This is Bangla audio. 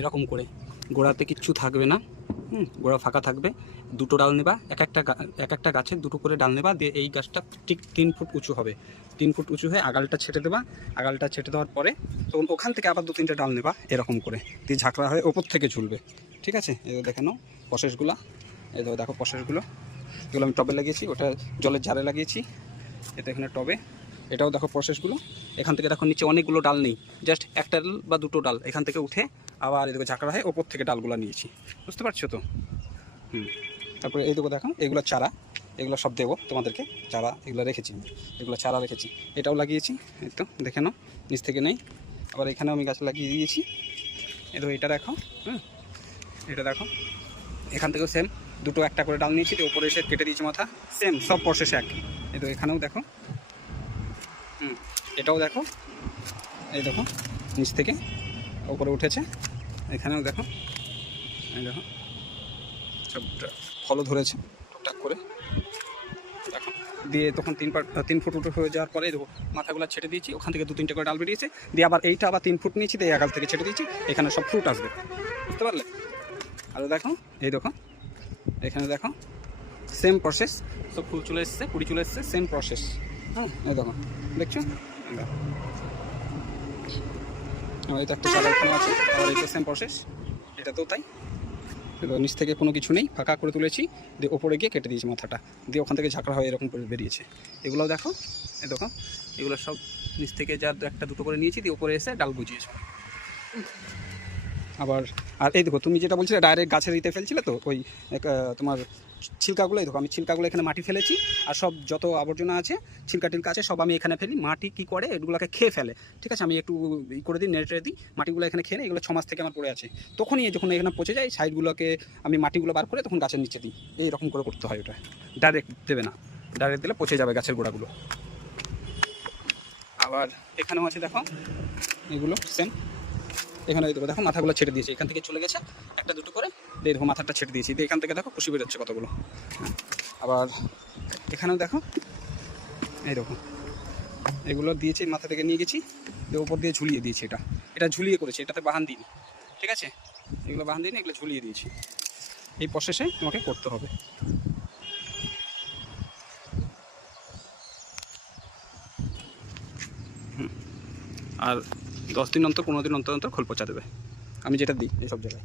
এরকম করে গোড়াতে কিচ্ছু থাকবে না, গোড়া ফাঁকা থাকবে। দুটো ডাল নেবা, এক একটা গাছের দুটো করে ডাল নেবা, দিয়ে এই গাছটা ঠিক 3 ফুট উঁচু হবে। 3 ফুট উঁচু হয়ে আগালটা ছেটে দেবা। আগালটা ছেটে দেওয়ার পরে তখন ওখান থেকে আবার 2-3টে ডাল নেবা, এরকম করে দিয়ে ঝাঁকড়া হয়ে ওপর থেকে ঝুলবে। ঠিক আছে, এই দেখে নাও প্রসেসগুলো। এই দেখো প্রসেসগুলো, এগুলো আমি টবে লাগিয়েছি, ওটা জলের জারে লাগিয়েছি, এটা এখানে টবে। এটাও দেখো প্রসেসগুলো। এখান থেকে দেখো নিচে অনেকগুলো ডাল নেই, জাস্ট একটা ডাল বা দুটো ডাল এখান থেকে উঠে আবার এদিকে ঝাঁকড়া হয়ে ওপর থেকে ডালগুলো নিয়েছি, বুঝতে পারছো তো? তারপরে এই দেখো এগুলো চারা, এগুলো সব দেবো তোমাদেরকে, চারা এগুলো রেখেছি, এগুলো চারা রেখেছি। এটাও লাগিয়েছি, এই তো দেখে নাও, নিচ থেকে নেই। আবার এখানেও আমি গাছ লাগিয়ে দিয়েছি, এই দেখো এটা দেখো, এটা দেখো এখান থেকেও সেম দুটো একটা করে ডাল নিয়েছি, ওপরে এসে কেটে দিয়েছি মাথা, সেম সব প্রসেস এক। এই তো এখানেও দেখো, এটাও দেখো, এই দেখো নিচ থেকে ওপরে উঠেছে, এখানেও দেখো, এই দেখো সব ফলও ধরেছে টুকটাক করে। দেখো দিয়ে তখন 3 ফুট উঠে হয়ে যাওয়ার পরে দেখো মাথাগুলো ছেটে দিয়েছি, ওখান থেকে 2-3টে করে ডাল বেরিয়েছে, দিয়ে আবার এইটা আবার 3 ফুট নিয়েছি, দিয়ে একাল থেকে ছেটে দিয়েছি, এখানে সব ফ্রুট আসবে, বুঝতে পারলে? আর দেখো এই দেখো এখানে দেখো সেম প্রসেস, সব ফুল চলে এসছে, কুড়ি চলে এসছে, সেম প্রসেস। এই দেখো, দেখছো? এই তো একটা চারা এখানে আছে, আর এই তো সেম প্রসেস, এটাতেও তাই। নিচ থেকে কোনো কিছু নেই, ফাঁকা করে তুলেছি, দিয়ে ওপরে গিয়ে কেটে দিয়েছি মাথাটা, দিয়ে ওখান থেকে ঝাঁকড়া হয়ে এরকম করে বেরিয়েছে। এগুলোও দেখো, এই দেখো এগুলো সব নিচ থেকে যা একটা দুটো করে নিয়েছি, দিয়ে ওপরে এসে ডাল বুঝিয়েছি। আবার আর এই দেখো তুমি যেটা বলছিলে ডাইরেক্ট গাছের দিতে ফেলছিলে তো, ওই তোমার ছিলকাগুলো, এই দেখো আমি ছিলকাগুলো এখানে মাটি ফেলেছি, আর সব যত আবর্জনা আছে ছিলকা টিলকা আছে সব আমি এখানে ফেলি। মাটি কী করে এগুলোকে খেয়ে ফেলে, ঠিক আছে? আমি একটু ই করে দিই, নেড়ে দিই, মাটিগুলো এখানে খেয়ে, এগুলো 6 মাস থেকে আমার পড়ে আছে। তখনই যখন এখানে পচে যায় সাইডগুলোকে আমি মাটিগুলো বার করে তখন গাছের নিচে দিই। এইরকম করে করতে হয়, ওটা ডাইরেক্ট দেবে না, ডাইরেক্ট দিলে পচে যাবে গাছের গোড়াগুলো। আবার এখানেও আছে দেখো, এগুলো সেম, এখানে দেখো মাথাগুলো ছেড়ে দিয়েছি, এখান থেকে চলে গেছে একটা দুটো করে, দিয়ে দেখো মাথাটা ছেড়ে দিয়েছি, দিয়ে এখান থেকে দেখো খুশি বেরোচ্ছে কতগুলো। আবার এখানেও দেখো, এই দেখো এগুলো দিয়েছি, মাথা থেকে নিয়ে গেছি, দিয়ে ওপর দিয়ে ঝুলিয়ে দিয়েছি, এটা ঝুলিয়ে করেছি, এটাতে বাহান দিইনি, ঠিক আছে? এগুলো বাহান দিইনি, এগুলো ঝুলিয়ে দিয়েছি। এই প্রসেসে তোমাকে করতে হবে। আর 10 দিন অন্তর 15 দিন অন্তর খোল পচা দেবে, আমি যেটা দিই এইসব জায়গায়।